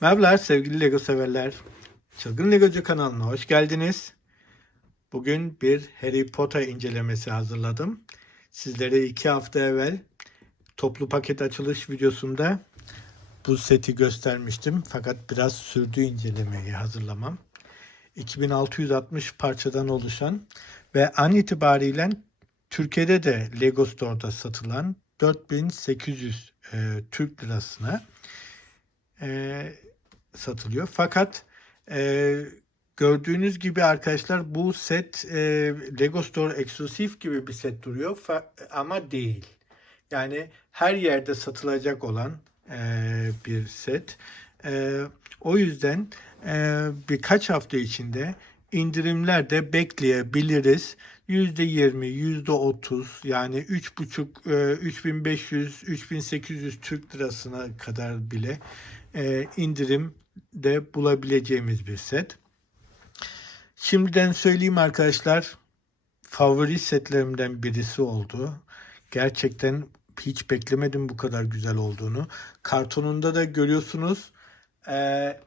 Merhabalar sevgili Lego severler. Çılgın Legocu kanalına hoş geldiniz. Bugün bir Harry Potter incelemesi hazırladım. Sizlere iki hafta evvel toplu paket açılış videosunda bu seti göstermiştim. Fakat biraz sürdü incelemeyi hazırlamam. 2660 parçadan oluşan ve an itibariyle Türkiye'de de Lego Store'da satılan 4800 e, Türk lirasına e, satılıyor. Fakat e, gördüğünüz gibi arkadaşlar bu set e, Lego Store eksklusif gibi bir set duruyor ama değil. Yani her yerde satılacak olan e, bir set. E, o yüzden e, birkaç hafta içinde indirimler de bekleyebiliriz. %20, %30 yani 3,5 e, 3500 3800 Türk lirasına kadar bile e, indirim de bulabileceğimiz bir set. Şimdiden söyleyeyim arkadaşlar favori setlerimden birisi oldu. Gerçekten hiç beklemedim bu kadar güzel olduğunu. Kartonunda da görüyorsunuz e,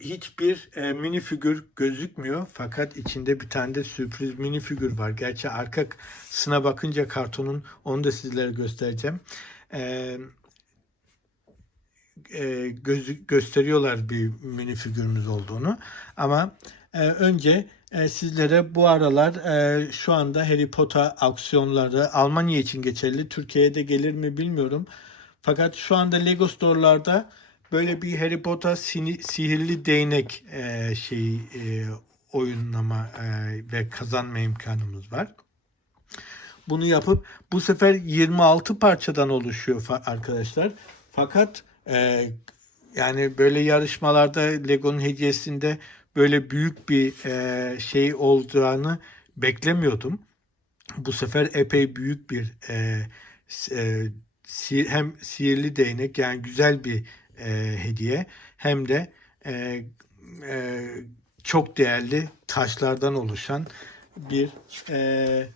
hiçbir e, mini figür gözükmüyor. Fakat içinde bir tane de sürpriz mini figür var. Gerçi arkasına bakınca kartonun onu da sizlere göstereceğim. E, e, gözü, gösteriyorlar bir mini figürümüz olduğunu. Ama e, önce e, sizlere bu aralar e, şu anda Harry Potter aksiyonları Almanya için geçerli. Türkiye'ye de gelir mi bilmiyorum. Fakat şu anda Lego Store'larda böyle bir Harry Potter sini- sihirli değnek e, şeyi e, oyunlama e, ve kazanma imkanımız var. Bunu yapıp bu sefer 26 parçadan oluşuyor fa- arkadaşlar. Fakat e, yani böyle yarışmalarda Lego'nun hediyesinde böyle büyük bir e, şey olacağını beklemiyordum. Bu sefer epey büyük bir e, e, si- hem sihirli değnek yani güzel bir e, hediye hem de e, e, çok değerli taşlardan oluşan bir e,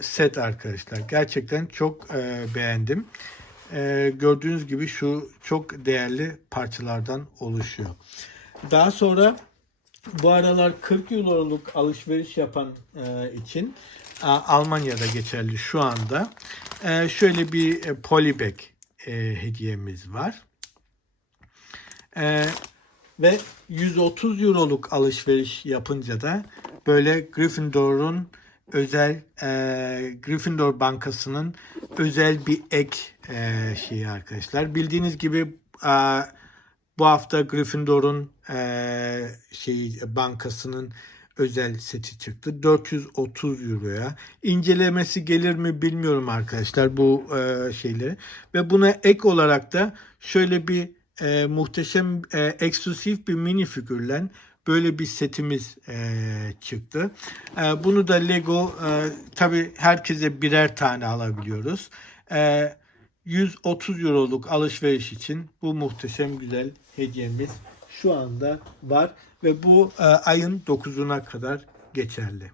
set arkadaşlar. Gerçekten çok e, beğendim. E, gördüğünüz gibi şu çok değerli parçalardan oluşuyor. Daha sonra bu aralar 40 euroluk alışveriş yapan e, için a, Almanya'da geçerli şu anda. E, şöyle bir e, polybag e, hediyemiz var. E, ve 130 euroluk alışveriş yapınca da böyle Gryffindor'un özel e, Gryffindor Bankası'nın özel bir ek e, şeyi arkadaşlar. Bildiğiniz gibi e, bu hafta Gryffindor'un e, şeyi bankasının özel seti çıktı. 430 euroya. İncelemesi gelir mi bilmiyorum arkadaşlar bu e, şeyleri. Ve buna ek olarak da şöyle bir e, muhteşem e, eksklusif bir mini figürle böyle bir setimiz e, çıktı. E, bunu da Lego e, tabi herkese birer tane alabiliyoruz. E, 130 euroluk alışveriş için bu muhteşem güzel hediyemiz şu anda var ve bu e, ayın 9'una kadar geçerli.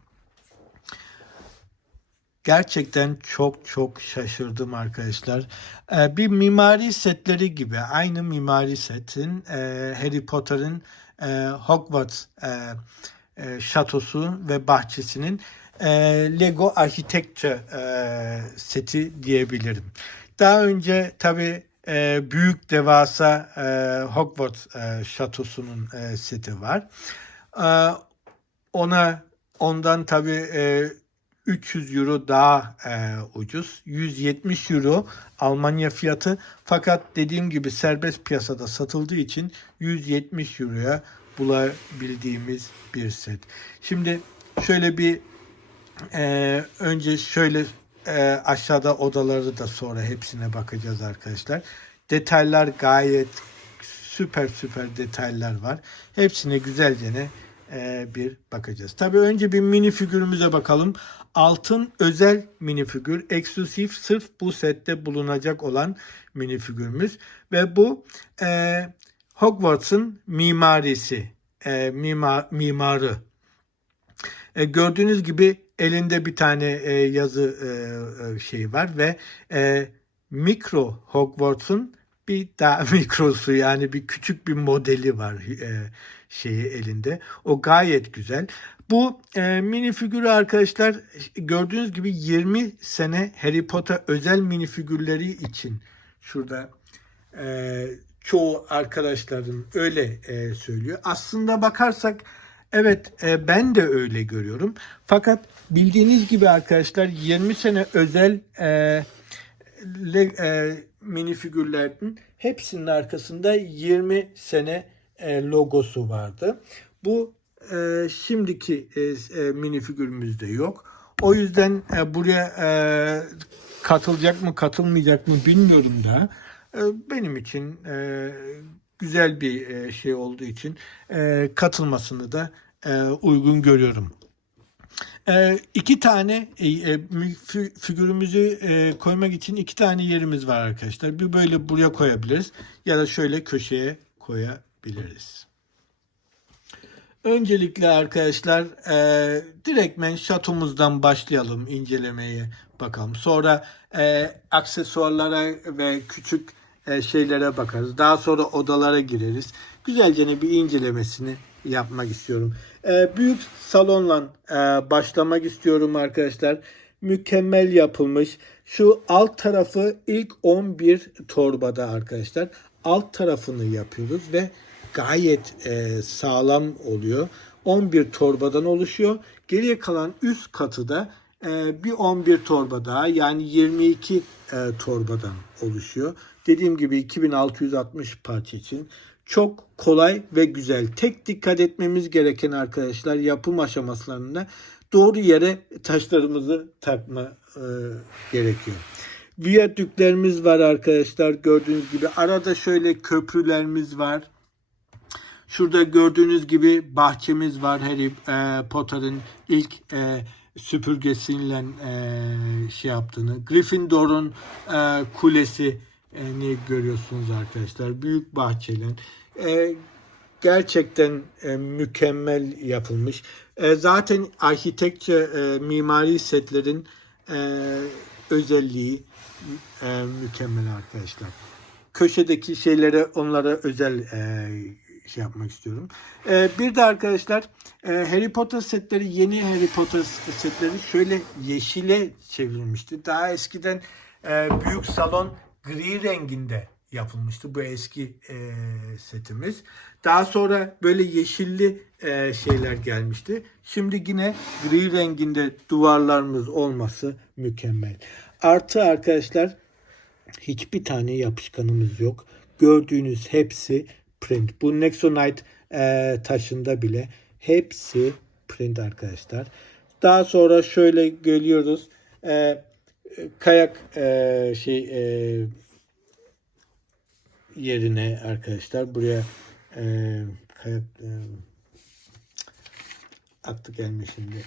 Gerçekten çok çok şaşırdım arkadaşlar. Ee, bir mimari setleri gibi aynı mimari setin e, Harry Potter'ın e, Hogwarts e, şatosu ve bahçesinin Lego Architecture seti diyebilirim. Daha önce tabi büyük devasa Hogwarts şatosunun seti var. Ona ondan tabi 300 euro daha e, ucuz. 170 euro Almanya fiyatı. Fakat dediğim gibi serbest piyasada satıldığı için 170 euroya bulabildiğimiz bir set. Şimdi şöyle bir e, önce şöyle e, aşağıda odaları da sonra hepsine bakacağız arkadaşlar. Detaylar gayet süper süper detaylar var. Hepsine güzelce ne bir bakacağız. Tabii önce bir mini figürümüze bakalım. Altın özel mini figür. Eksklusif sırf bu sette bulunacak olan mini figürümüz. Ve bu e, Hogwarts'ın mimarisi. E, mimar, mimarı. E, gördüğünüz gibi elinde bir tane e, yazı e, e, şey var ve e, Mikro Hogwarts'ın bir daha mikrosu yani bir küçük bir modeli var e, şeyi elinde. O gayet güzel. Bu e, mini figürü arkadaşlar gördüğünüz gibi 20 sene Harry Potter özel mini figürleri için şurada e, çoğu arkadaşların öyle e, söylüyor. Aslında bakarsak evet e, ben de öyle görüyorum. Fakat bildiğiniz gibi arkadaşlar 20 sene özel e, le, e, mini figürlerin hepsinin arkasında 20 sene e, logosu vardı. Bu e, şimdiki e, e, mini figürümüzde yok. O yüzden e, buraya e, katılacak mı katılmayacak mı bilmiyorum da. E, benim için e, güzel bir e, şey olduğu için e, katılmasını da e, uygun görüyorum. E, iki tane e, e, figürümüzü e, koymak için iki tane yerimiz var arkadaşlar. Bir böyle buraya koyabiliriz ya da şöyle köşeye koyabiliriz. Öncelikle arkadaşlar e, direktmen şatomuzdan başlayalım incelemeye bakalım. Sonra e, aksesuarlara ve küçük e, şeylere bakarız. Daha sonra odalara gireriz. Güzelce bir incelemesini yapmak istiyorum. E, büyük salonla e, başlamak istiyorum arkadaşlar. Mükemmel yapılmış. Şu alt tarafı ilk 11 torbada arkadaşlar. Alt tarafını yapıyoruz ve gayet e, sağlam oluyor. 11 torbadan oluşuyor. Geriye kalan üst katı da e, bir 11 torba daha yani 22 e, torbadan oluşuyor. Dediğim gibi 2660 parça için çok kolay ve güzel. Tek dikkat etmemiz gereken arkadaşlar yapım aşamaslarında doğru yere taşlarımızı takma e, gerekiyor. Viyadüklerimiz var arkadaşlar gördüğünüz gibi. Arada şöyle köprülerimiz var. Şurada gördüğünüz gibi bahçemiz var Harry e, Potter'ın ilk e, süpürgesiyle e, şey yaptığını. Gryffindor'un e, kulesi e, ni görüyorsunuz arkadaşlar. Büyük bahçeli. E, gerçekten e, mükemmel yapılmış. E, zaten arkitekçe e, mimari setlerin e, özelliği e, mükemmel arkadaşlar. Köşedeki şeylere onlara özel e, şey yapmak istiyorum. E, bir de arkadaşlar e, Harry Potter setleri yeni Harry Potter setleri şöyle yeşile çevrilmişti. Daha eskiden e, büyük salon gri renginde yapılmıştı bu eski e, setimiz. Daha sonra böyle yeşilli e, şeyler gelmişti. Şimdi yine gri renginde duvarlarımız olması mükemmel. Artı arkadaşlar hiçbir tane yapışkanımız yok. Gördüğünüz hepsi print. Bu Nexonite e, taşında bile hepsi print arkadaşlar. Daha sonra şöyle görüyoruz. E, kayak e, şey e, yerine arkadaşlar buraya e, kayak e, aklı gelmiyor şimdi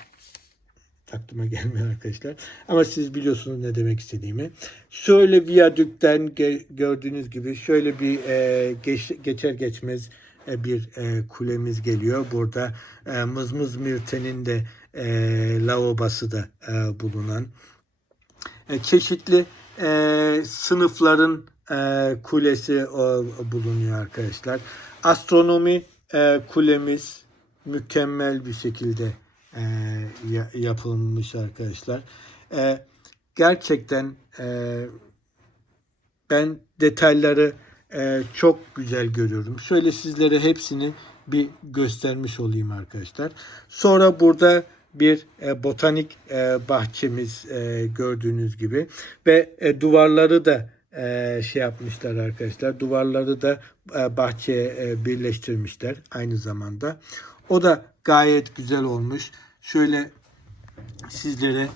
aklıma gelmiyor arkadaşlar. Ama siz biliyorsunuz ne demek istediğimi. Şöyle viyadükten ge- gördüğünüz gibi şöyle bir e, geç, geçer geçmez e, bir e, kulemiz geliyor. Burada e, Mızmız Mirten'in de e, lavabosu da e, bulunan çeşitli e, sınıfların e, kulesi o, bulunuyor arkadaşlar. Astronomi e, kulemiz mükemmel bir şekilde e, ya- yapılmış arkadaşlar. E, gerçekten e, ben detayları e, çok güzel görüyorum. Şöyle sizlere hepsini bir göstermiş olayım arkadaşlar. Sonra burada bir e, botanik e, bahçemiz e, gördüğünüz gibi ve e, duvarları da e, şey yapmışlar arkadaşlar. Duvarları da e, bahçeye e, birleştirmişler aynı zamanda. O da gayet güzel olmuş. Şöyle sizlere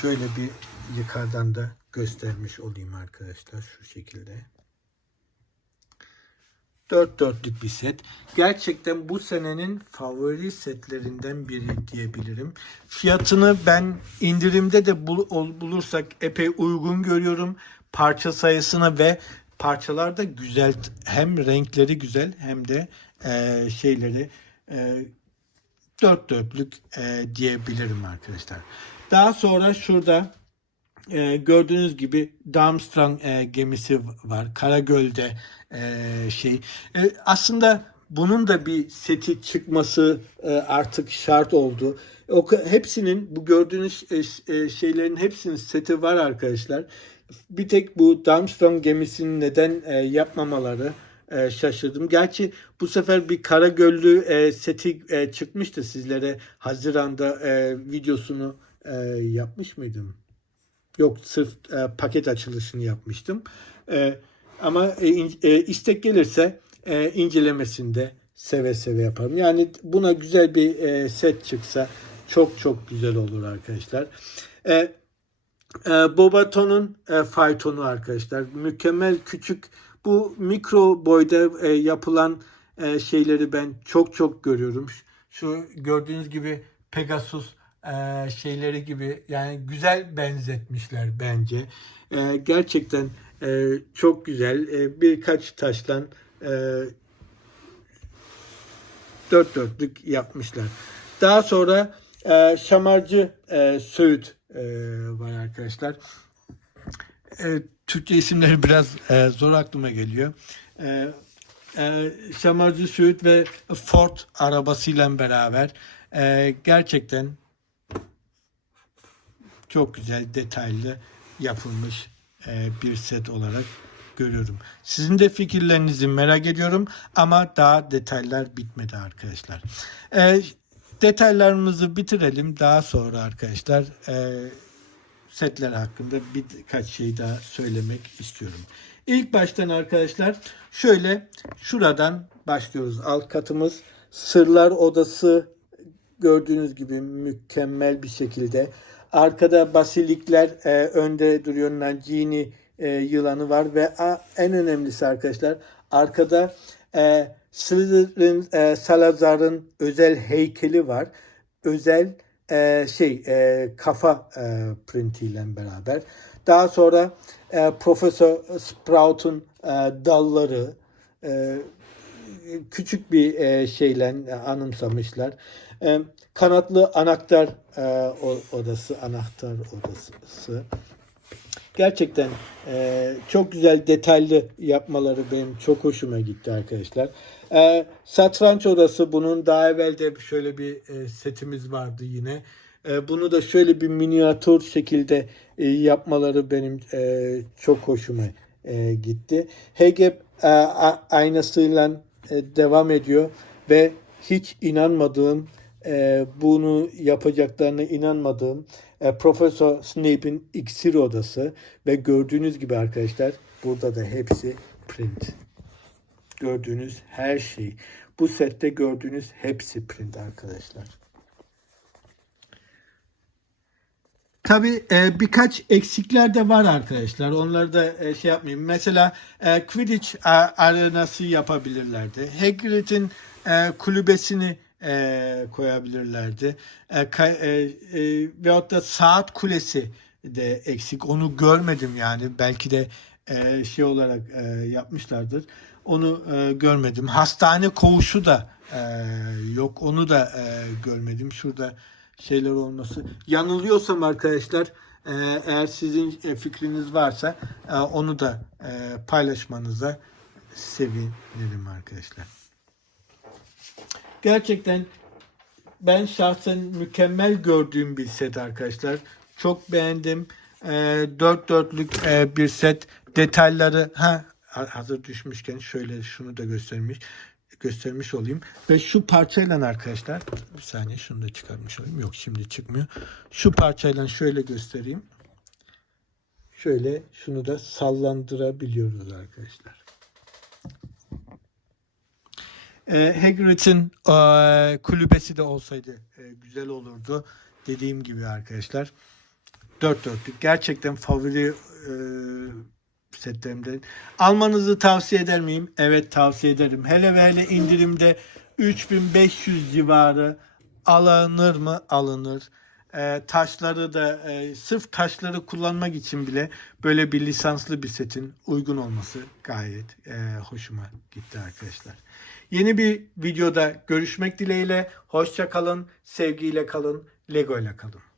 şöyle bir yukarıdan da göstermiş olayım arkadaşlar şu şekilde. Dört dörtlük bir set. Gerçekten bu senenin favori setlerinden biri diyebilirim. Fiyatını ben indirimde de bulursak epey uygun görüyorum. Parça sayısına ve parçalar da güzel. Hem renkleri güzel hem de e, şeyleri e, dört dörtlük e, diyebilirim arkadaşlar. Daha sonra şurada e, gördüğünüz gibi Darmstrang e, gemisi var. Karagöl'de e, şey. E, aslında bunun da bir seti çıkması e, artık şart oldu. O, hepsinin bu gördüğünüz e, e, şeylerin hepsinin seti var arkadaşlar. Bir tek bu Darmstrang gemisini neden e, yapmamaları e, şaşırdım. Gerçi bu sefer bir Karagöllü e, seti e, çıkmıştı sizlere. Haziran'da e, videosunu e, yapmış mıydım? Yok sırf e, paket açılışını yapmıştım. E, ama e, e, istek gelirse e, incelemesinde seve seve yaparım. Yani buna güzel bir e, set çıksa çok çok güzel olur arkadaşlar. E, e, Bobaton'un e, faytonu arkadaşlar. Mükemmel küçük bu mikro boyda e, yapılan e, şeyleri ben çok çok görüyorum. Şu gördüğünüz gibi Pegasus e, şeyleri gibi yani güzel benzetmişler bence. E, gerçekten e, çok güzel. E, birkaç taştan e, dört dörtlük yapmışlar. Daha sonra e, şamarcı e, söğüt e, var arkadaşlar. E, Türkçe isimleri biraz e, zor aklıma geliyor. E, e, şamarcı söğüt ve Ford arabasıyla beraber e, gerçekten çok güzel detaylı yapılmış e, bir set olarak görüyorum. Sizin de fikirlerinizi merak ediyorum ama daha detaylar bitmedi arkadaşlar. E, detaylarımızı bitirelim. Daha sonra arkadaşlar e, setler hakkında birkaç şey daha söylemek istiyorum. İlk baştan arkadaşlar şöyle şuradan başlıyoruz. Alt katımız Sırlar Odası gördüğünüz gibi mükemmel bir şekilde. Arkada basilikler e, önde duruyor. Nagini e, yılanı var ve a, en önemlisi arkadaşlar arkada e, Slytherin, e, Salazar'ın özel heykeli var. Özel e, şey e, kafa e, printiyle beraber. Daha sonra e, Profesör Sprout'un e, dalları e, küçük bir e, şeyle anımsamışlar. E, kanatlı anahtar e, odası, anahtar odası. Gerçekten e, çok güzel detaylı yapmaları benim çok hoşuma gitti arkadaşlar. E, satranç odası bunun daha evvel de şöyle bir e, setimiz vardı yine. E, bunu da şöyle bir minyatür şekilde e, yapmaları benim e, çok hoşuma e, gitti. Hegep e, aynasıyla e, devam ediyor ve hiç inanmadığım e, bunu yapacaklarına inanmadığım e, Profesör Snape'in iksir odası ve gördüğünüz gibi arkadaşlar burada da hepsi print. Gördüğünüz her şey. Bu sette gördüğünüz hepsi print arkadaşlar. Tabii e, birkaç eksikler de var arkadaşlar. Onları da e, şey yapmayayım. Mesela e, Quidditch a- arenası yapabilirlerdi. Hagrid'in e, kulübesini e, koyabilirlerdi. E, ka- e, e, veyahut da saat kulesi de eksik. Onu görmedim yani. Belki de e, şey olarak e, yapmışlardır. Onu e, görmedim. Hastane koğuşu da e, yok. Onu da e, görmedim. Şurada şeyler olması. Yanılıyorsam arkadaşlar e, eğer sizin e, fikriniz varsa e, onu da paylaşmanıza sevinirim arkadaşlar. Gerçekten ben şahsen mükemmel gördüğüm bir set arkadaşlar. Çok beğendim. E, dört dörtlük e, bir set. Detayları ha hazır düşmüşken şöyle şunu da göstermiş göstermiş olayım. Ve şu parçayla arkadaşlar bir saniye şunu da çıkarmış olayım. Yok şimdi çıkmıyor. Şu parçayla şöyle göstereyim. Şöyle şunu da sallandırabiliyoruz arkadaşlar. E, Hagrid'in e, kulübesi de olsaydı e, güzel olurdu. Dediğim gibi arkadaşlar. Dört dörtlük. Gerçekten favori e, setlerimden. Almanızı tavsiye eder miyim? Evet tavsiye ederim. Hele ve hele indirimde 3500 civarı alınır mı? Alınır. E, taşları da e, sırf taşları kullanmak için bile böyle bir lisanslı bir setin uygun olması gayet e, hoşuma gitti arkadaşlar. Yeni bir videoda görüşmek dileğiyle. Hoşça kalın, sevgiyle kalın, Lego ile kalın.